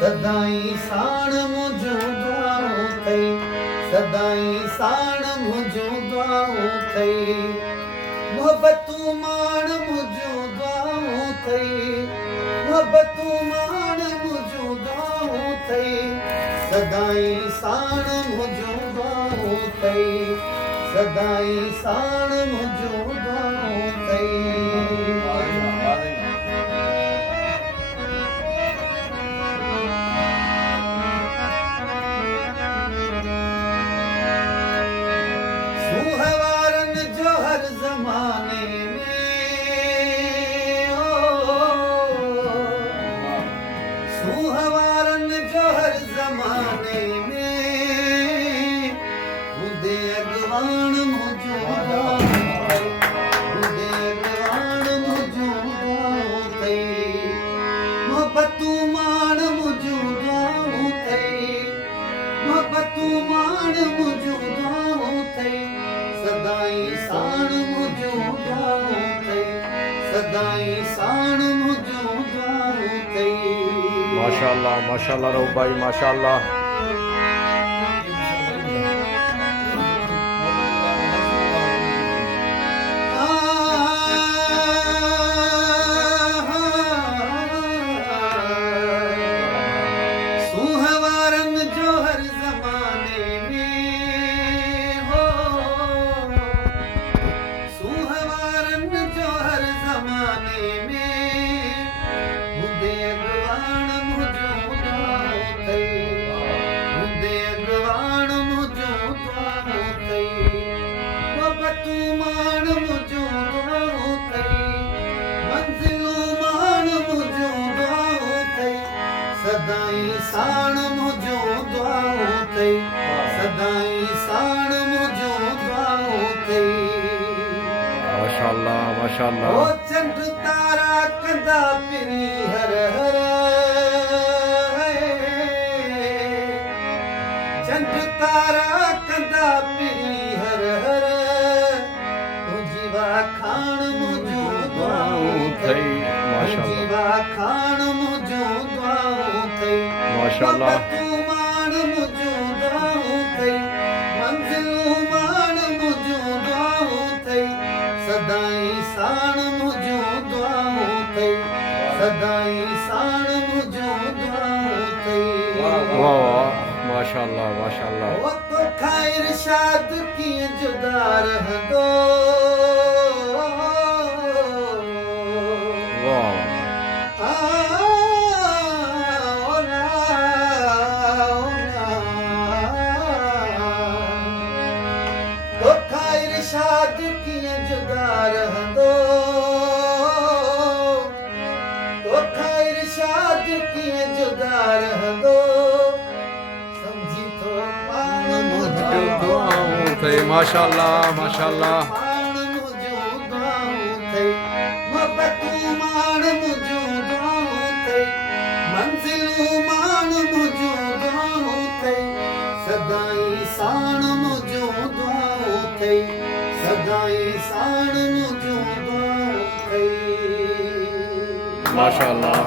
सदाई साण मुझो दुआऊं थई सदाई साण मुझो दुआऊं थई मोहब्बतूं माण मुझो दुआऊं थई मोहब्बतूं माण मुझो दुआऊं थई सदाई साण मुझो दुआऊं थई सदाई साण मुझो दुआऊं थई सुहवारन जो हर ज़माने में सुहवारन जो हर ज़माने में हुंदे अॻवान मुझो हुंदे अॻवान मुझो थई मोहब्बतूं माण मुझो दुआऊं थई मोहब्बतूं माण मुझो दुआऊं थई सदाई साण मुझो दुआऊं थई सदाई साण मुझो दुआऊं थई माशाअल्लाह रऊफ भाई माशाअल्लाह। सुहवारन जो हर ज़माने में हो सुहवारन जो हर ज़माने में हुंदे अॻवान मुझो दुआऊं थई हुंदे अॻवान मुझो दुआऊं थई मोहब्बतूं माण मुझो दुआऊं थई मंज़िलूं माण मुझो दुआऊं थई सदाई साण मुझो दुआऊं थई सदाई साण मुझो दुआऊं थई माशाअल्लाह ओ चंड तारा कंदा पिरी हर हर चंड तारा कंदा पिरी हर हर तुंहिंजी वाखाण मुझो दुआऊं थई तुंहिंजी वाखाण मुझो दुआऊं थई माशाअल्लाह मोहब्बतूं माण मुझो दुआऊं थई मंज़िलूं माण मुझो दुआऊं थई सदाई साण मुझो दुआऊं थई सदाई साण मुझो दुआऊं थई वाह माशाअल्लाह वो तो खाइर शाद कीअं जुदा रहंदो वाह तो खाइर शाद कीअं जुदा रहंदो तो खाइर शाद कीअं जुदा रहंदो समझी थो पाण मुझो दुआऊं थई माशाअल्लाह पाण मुझो दुआऊं थई मोहब्बतूं माण मुझो दुआऊं थई मंज़िलूं माण मुझो दुआऊं थई सदाई साण मुझो दुआऊं थई सदाई साण मुझो दुआऊं थई माशाअल्लाह